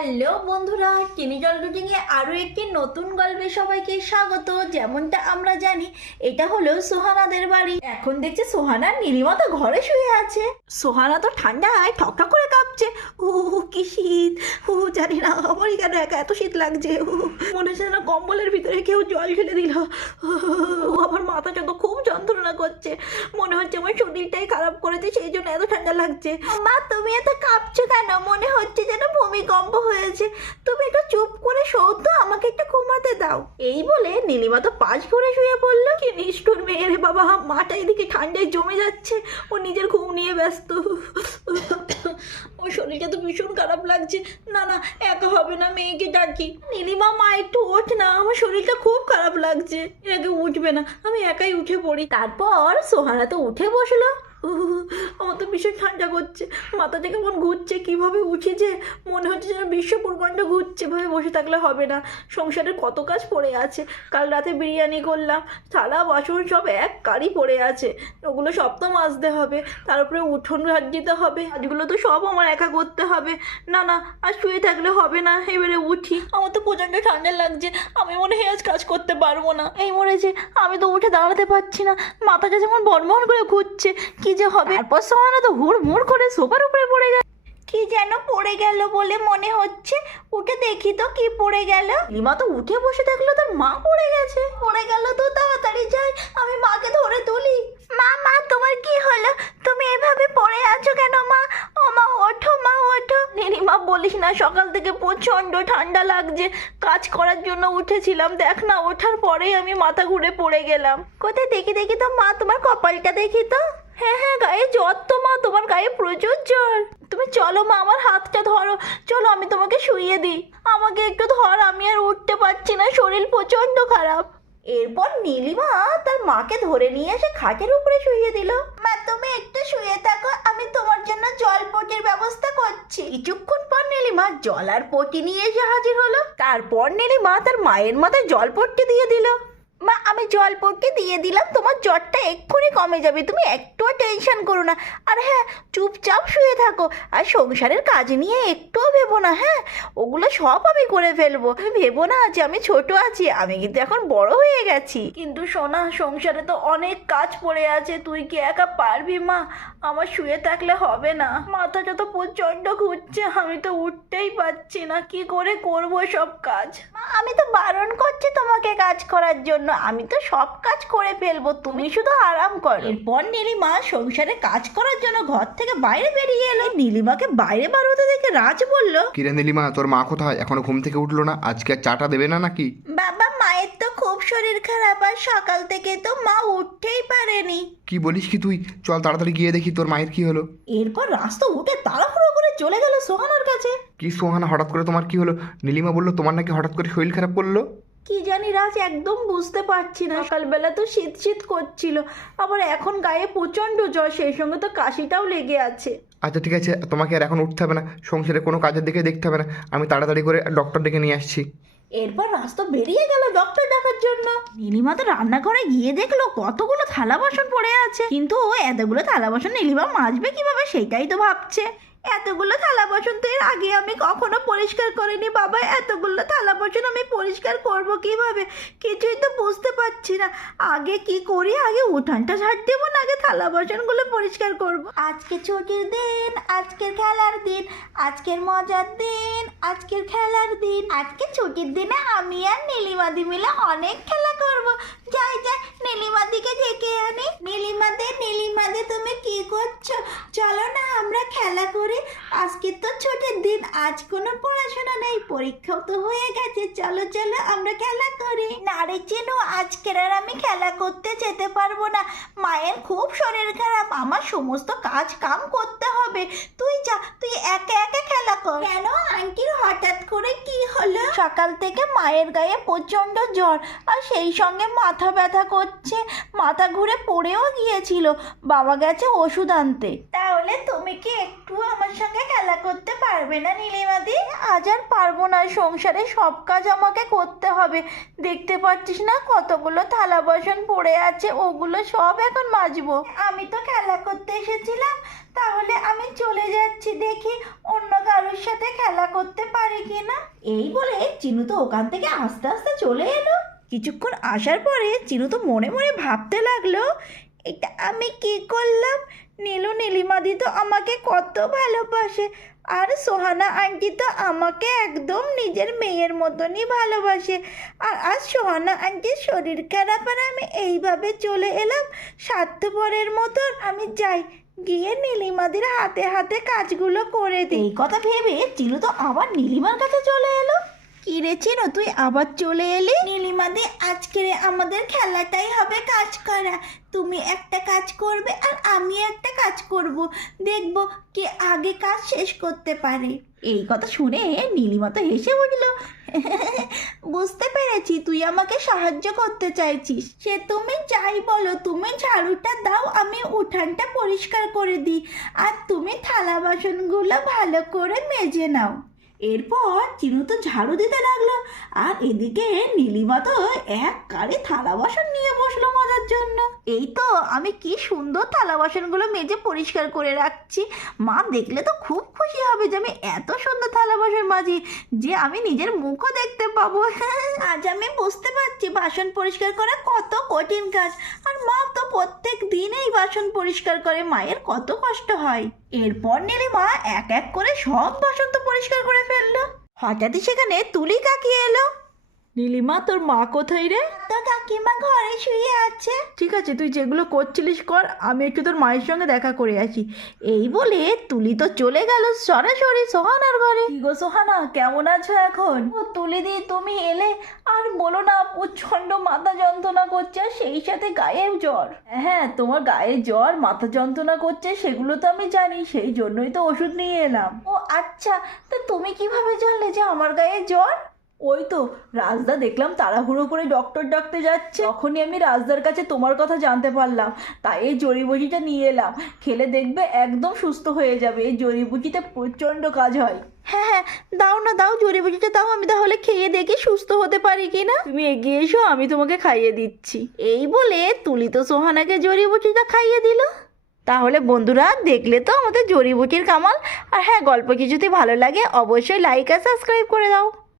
Hello বন্ধুরা টিনি জল রুটিংয়ে আরও একটি নতুন গল্পে সবাইকে স্বাগত। যেমনটা আমরা জানি, এটা হলো সোহানাদের বাড়ি। এখন দেখছি সোহানা নীলিমা তো ঘরে শুয়ে আছে। সোহানা তো ঠান্ডায় ঠকঠক করে কাঁপছে। ও কি শীত। ও জানি না আমারই কেন একা এত শীত লাগছে? ও মনে হচ্ছে না কম্বলের ভিতরে কেউ জল ঢেলে দিল। ও আমার মাথাটা তো খুব যন্ত্রণা করছে। মনে হচ্ছে আমার শরীরটাই খারাপ করেছে, সেই জন্য এত ঠান্ডা লাগছে। মা, তুমি এত কাঁপছো কেন? মনে হচ্ছে যেন ভূমিকম্প হয়েছে। তুমি একটু চুপ করে তো, আমাকে একটু ঘুমাতে দাও। এই বলে নীলিমা তো পাশ ঘুরে শুয়ে পড়ল। কি নিষ্ঠুর মেয়ে বাবা মাটা এদিকে ঠান্ডায় জমে যাচ্ছে। ও নিজের ঘুম নিয়ে ব্যস্ত। ওর শরীরটা তো ভীষণ খারাপ লাগছে। না না, একা হবে না মেয়েকে ডাকি। নীলিমা, মা, একটু ওঠ না, আমার শরীরটা খুব খারাপ লাগছে। এরাকে উঠবে না, আমি একাই উঠে পড়ি। তারপর সোহানা তো উঠে বসল। আমার তো ভীষণ ঠান্ডা করছে। মাথাটা কেমন ঘুরছে, কীভাবে উঠি যে মনে হচ্ছে যেন বিশ্ব ব্রহ্মাণ্ড ঘুরছে, ভাবে বসে থাকলে হবে না। সংসারের কত কাজ পড়ে আছে। কাল রাতে বিরিয়ানি করলাম থালা বাসন সব এক কারি পড়ে আছে। ওগুলো সব তো মাজতে হবে, তার উপরে উঠোন দিতে হবে কাজগুলো তো সব আমার একা করতে হবে। না না আর শুয়ে থাকলে হবে না, এবারে উঠি। আমার তো প্রচণ্ড ঠান্ডা লাগছে, আমি মনে হয় আজ কাজ করতে পারব না। এই মরেছে, আমি তো উঠে দাঁড়াতে পারছি না। মাথাটা যেমন বনবন করে ঘুরছে, কি যে হবে? তারপর সোহানা তো হুড় মুড় করে সোফার উপরে পড়ে যায় কি যেন পড়ে গেল বলে মনে হচ্ছে। উঠে দেখি তো কি পড়ে গেল। লিমা তো উঠে বসে দেখল তার মা পড়ে গেছে। পড়ে গেল তো তাড়াতাড়ি যাই আমি মাকে ধরে তুলি। মা মা তোমার কি হলো? তুমি এভাবে পড়ে আছো কেন মা? ও মা ওঠো মা ওঠো। নীলিমা বলিস না সকাল থেকে প্রচণ্ড ঠান্ডা লাগছে। কাজ করার জন্য উঠেছিলাম দেখ না ওঠার পরেই আমি মাথা ঘুরে পড়ে গেলাম। কোথায় দেখি দেখি তো মা তোমার কপালটা দেখি তো। হ্যাঁ হ্যাঁ গায়ে জ্বর তো মা, তোমার গায়ে প্রচুর জ্বর তুমি চলো মা, আমার হাতটা ধরো। চলো, আমি তোমাকে শুইয়ে দিই। আমাকে একটু ধর, আমি আর উঠতে পারছি না, শরীর প্রচণ্ড খারাপ। এরপর নীলিমা তার মাকে ধরে নিয়ে এসে খাটের উপরে শুইয়ে দিল। মা, তুমি একটু শুয়ে থাকো, আমি তোমার জন্য জল পটির ব্যবস্থা করছি। কিছুক্ষণ পর নীলিমা জল আর পটি নিয়ে এসে হাজির হলো। তারপর নীলিমা তার মায়ের মাথায় জল পট্টি দিয়ে দিল। মা, আমি জল পট্টি দিয়ে দিলাম, তোমার জ্বরটা এক্ষুনি কমে যাবে, তুমি একটুও টেনশন করো না। আর হ্যাঁ চুপচাপ শুয়ে থাকো, আর সংসারের কাজ নিয়ে একটুও ভেবো না হ্যাঁ? ওগুলো সব আমি করে ফেলব। ভেবো না যে আমি ছোট আছি, আমি কিন্তু এখন বড় হয়ে গেছি। কিন্তু সোনা, সংসারে তো অনেক কাজ পড়ে আছে, তুই কি একা পারবি মা? আমার শুয়ে থাকলে হবে না। মাথাটা তো প্রচণ্ড ঘুরছে, আমি তো উঠতেই পারছি না, কি করে করব সব কাজ? আমি তো বারণ করছি তোমাকে কাজ করার জন্য। আমি তো সব কাজ করে ফেলব তুমি শুধু আরাম করো। এরপর নীলিমা সংসারে কাজ করার জন্য ঘর থেকে বাইরে বেরিয়ে এলো। নীলিমাকে বাইরে বাড়তে দেখে রাজ বলল কিরে নীলিমা তোর মা কোথায়? এখনও ঘুম থেকে উঠল না আজকে আর চাটা দেবে না নাকি? বাবা মায়ের তো খুব শরীর খারাপ আর সকাল থেকে তো মা উঠতেই পারেনি। কি বলিস কি তুই? চল তাড়াতাড়ি গিয়ে দেখি তোর মায়ের কি হলো। এরপর রাস্তা উঠে তাড়াহুড়ো করে চলে গেল সোহানার কাছে। কি সোহানা হঠাৎ করে তোমার কি হলো? নীলিমা বলল তোমার নাকি হঠাৎ করে শরীর খারাপ করল? কি জানি রাজ একদম বুঝতে পারছি না। সকালবেলা তো শীত শীত করছিল আবার এখন গায়ে প্রচণ্ড জ্বর সেই সঙ্গে তো কাশিটাও লেগে আছে। আচ্ছা ঠিক আছে তোমাকে আর এখন উঠতে হবে না সংসারে কোনো কাজের দিকে দেখতে হবে না আমি তাড়াতাড়ি করে ডক্টর ডেকে নিয়ে আসছি। এরপর রাস্তা বেরিয়ে গেল ডক্টর দেখার জন্য। নীলিমা তো রান্নাঘরে গিয়ে দেখল কতগুলো থালা বাসন পড়ে আছে। কিন্তু ও এতগুলো থালা বাসন নীলিমা মাজবে কীভাবে সেটাই তো ভাবছে। এতগুলো থালা বাসন তো এর আগে আমি কখনো পরিষ্কার করিনি বাবা এতগুলো থালা বাসন আমি পরিষ্কার করব কীভাবে? কিছুই তো বুঝতে পারছি না। আগে কি করি? আগে উঠানটা ঝাড় দেবো না? আগে থালা বাসনগুলো পরিষ্কার করব। আজকে ছুটির দিন, আজকের খেলার দিন, আজকের মজার দিন, আজকের খেলার দিন। আজকে ছুটির দিনে আমি আর নীলিমাদি মিলে অনেক খেলা করব। যাই যাই, নীলিমাদিকে ডেকে আনি। নীলিমাদে নীলিমাদে, তুমি কি করছ? চলো না, আমরা খেলা করি। আজকে তো ছুটির দিন, আজ কোনো পড়াশোনা নেই, পরীক্ষাও তো হয়ে গেছে। চলো চলো আমরা খেলা করি। না রে চিনু আজকের আর আমি খেলা করতে যেতে পারব না। মায়ের খুব শরীর খারাপ আমার সমস্ত কাজ কাম করতে হবে। তুই যা তুই একা একা খেলা কর। কেন আন্টির হঠাৎ করে কি হলো? সকাল থেকে মায়ের গায়ে প্রচণ্ড জ্বর আর সেই সঙ্গে মাথা ব্যথা করছে। মাথা ঘুরে পড়েও গিয়েছিল। বাবা গেছে ওষুধ আনতে। তাহলে তুমি কি একটু আমার সঙ্গে খেলা করতে পারবে না নীলিমাদি? আজ আর পারব না, সংসারে সব কাজ আমাকে করতে হবে। দেখতে পাচ্ছিস না কতগুলো থালা বাসন পড়ে আছে, ওগুলো সব এখন মাজবো। আমি তো খেলা করতে এসেছিলাম, তাহলে আমি চলে যাচ্ছি দেখি অন্য কারোর সাথে খেলা করতে পারি কিনা। এই বলে চিনু তো ওখান থেকে আস্তে আস্তে চলে এলো। কিছুক্ষণ আসার পরে চিনু তো মনে মনে ভাবতে লাগল, এটা আমি কি করলাম? নীলু নীলিমাদি তো আমাকে কত ভালোবাসে। আর সোহানা আন্টি তো আমাকে একদম নিজের মেয়ের মতনই ভালোবাসে। আর আজ সোহানা আন্টির শরীর খারাপ আর আমি এইভাবে চলে এলাম, স্বার্থপরের মতন আমি যাই। গিয়ে নীলিমাদির হাতে হাতে কাজগুলো করে দিই। এই কথা ভেবে চিলু তো আবার নীলিমার কাছে চলে এলো। কি রে চিনু তুই আবার চলে এলি? নীলিমাদি আজকের আমাদের খেলাটাই হবে কাজ করা। তুমি একটা কাজ করবে আর আমি একটা কাজ করব। দেখব কে আগে কাজ শেষ করতে পারে। এই কথা শুনে নীলিমা তো হেসে উঠল বুঝতে পেরেছি তুই আমাকে সাহায্য করতে চাইছিস। সে তুমি যাই বলো তুমি ঝাড়ুটা দাও আমি উঠানটা পরিষ্কার করে দিই। আর তুমি থালা বাসনগুলো ভালো করে মেজে নাও। এরপর চিনু তো ঝাড়ু দিতে লাগল, আর এদিকে নীলিমা তো এক কারে থালা বাসন নিয়ে বসল মজার জন্য। এই তো আমি কি সুন্দর থালা বাসনগুলো মেজে পরিষ্কার করে রাখছি। মা দেখলে তো খুব খুশি হবে যে আমি এত সুন্দর থালা বাসন মাজি, যে আমি নিজের মুখও দেখতে পাবো। আজ আমি বুঝতে পারছি বাসন পরিষ্কার করা কত কঠিন কাজ, আর মা তো প্রত্যেক দিনেই বাসন পরিষ্কার করে, মায়ের কত কষ্ট হয়। এরপর নীলিমা এক এক করে সব বাসন তো পরিষ্কার করে ফেলল। হঠাৎই সেখানে তুলি কাকি এলো। নীলিমা তোর মা কোথায় রে? তো কাকিমা ঘরে শুয়ে আছে। ঠিক আছে তুই যেগুলো করছিলিস কর আমি একটু তোর মায়ের সঙ্গে দেখা করে আসি। এই বলে তুলি তো চলে গেল সরাসরি সোহানার ঘরে। কি গো সোহানা কেমন আছো এখন? ও তুলি দি তুমি এলে? আর বলো না প্রচণ্ড মাথা যন্ত্রণা করছে আর সেই সাথে গায়ে জ্বর। হ্যাঁ তোমার গায়ে জ্বর মাথা যন্ত্রণা করছে সেগুলো তো আমি জানি সেই জন্যই তো ওষুধ নিয়ে এলাম। ও আচ্ছা তো তুমি কীভাবে জানলে যে আমার গায়ে জ্বর? ওই তো রাজদা দেখলাম তাড়াহুড়ো করে ডক্টর ডাকতে যাচ্ছে। তখনই আমি রাজদার কাছে তোমার কথা জানতে পারলাম। তাই এই জড়িবুটিটা নিয়ে এলাম। খেলে দেখবে একদম সুস্থ হয়ে যাবে। এই জড়িবুটিতে প্রচণ্ড কাজ হয়। হ্যাঁ হ্যাঁ দাও না দাও জড়িবুটিটা দাও আমি তাহলে খেয়ে দেখি সুস্থ হতে পারি কি না তুমি এগিয়ে এসো আমি তোমাকে খাইয়ে দিচ্ছি। এই বলে তুলি তো সোহানাকে জড়িবুটিটা খাইয়ে দিল। তাহলে বন্ধুরা দেখলে তো আমাদের জড়িবুটির কামাল। আর হ্যাঁ গল্প কি যদি ভালো লাগে অবশ্যই লাইক আর সাবস্ক্রাইব করে দাও।